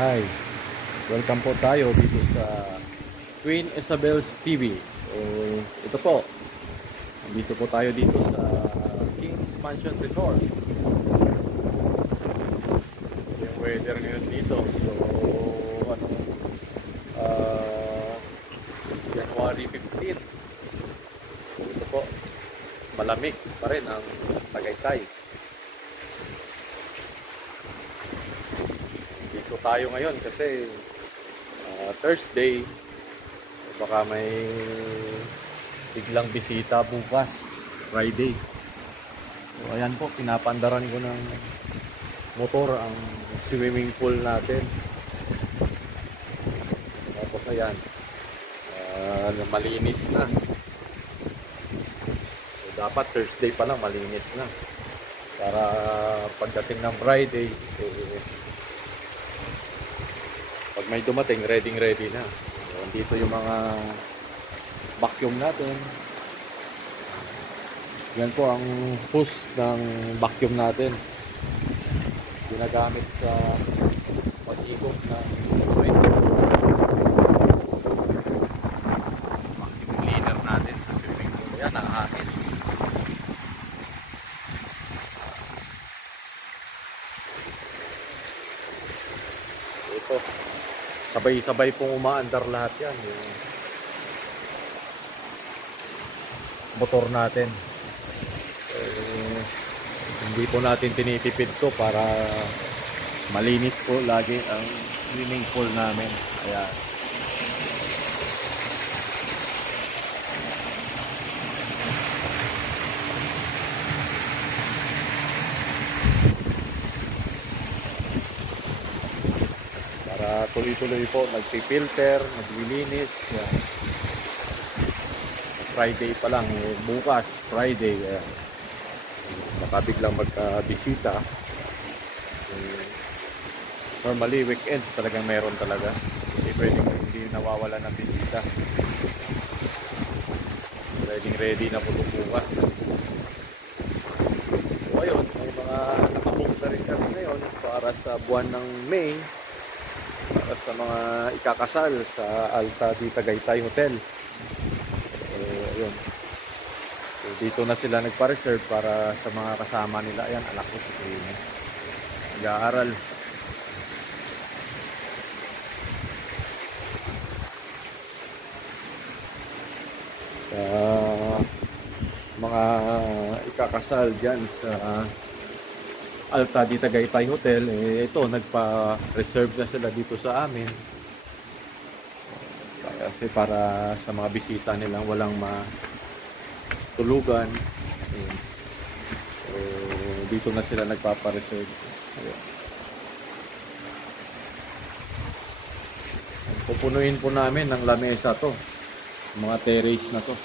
Hi, welcome po tayo dito sa Queen Isabel's TV. So, ito po, dito po tayo dito sa King's Mansion Resort. Yung weather ngayon dito, so January 15. So, ito po, malamig pa rin ang Tagaytay. Dito tayo ngayon kasi Thursday, baka may biglang bisita bukas, Friday. So ayan po, pinapandaran ko ng motor ang swimming pool natin. Tapos ayan, malinis na. So, dapat Thursday pa lang malinis na para pagdating ng Friday pag may dumating, ready na. So, dito yung mga vacuum natin. Yan po ang hose ng vacuum natin. Ginagamit sa pag-ikot ng vacuum cleaner natin sa swimming pool. Yan ang akin. Ito. Sabay-sabay pong umaandar lahat yan. Yung motor natin. Hindi po natin tinitipid to para malinis po lagi ang swimming pool namin. Ayan. Para tuloy-tuloy po nagpipilter, naglilinis. Yan. Friday pa lang, bukas Friday. Yan. Baka biglang magkabisita. Normally weekends talagang meron talaga. Hindi pwedeng hindi nawawala ng bisita. Ready na po bukas. So ayun, may mga nakabook na rin kami ngayon para sa buwan ng May. Para sa mga ikakasal sa Alta di Tagaytay Hotel. Ayun. So, dito na sila nagpa-reserve para sa mga kasama nila. Ayan, anak ko si Queenie. Nag-aaral. Sa mga ikakasal dyan sa Alta di Tagaytay Hotel, ito nagpa-reserve na sila dito sa amin kasi para sa mga bisita nilang walang matulugan. So, dito na sila nagpapa-reserve. Pupunuin po namin ng lamesa to, mga terrace na to.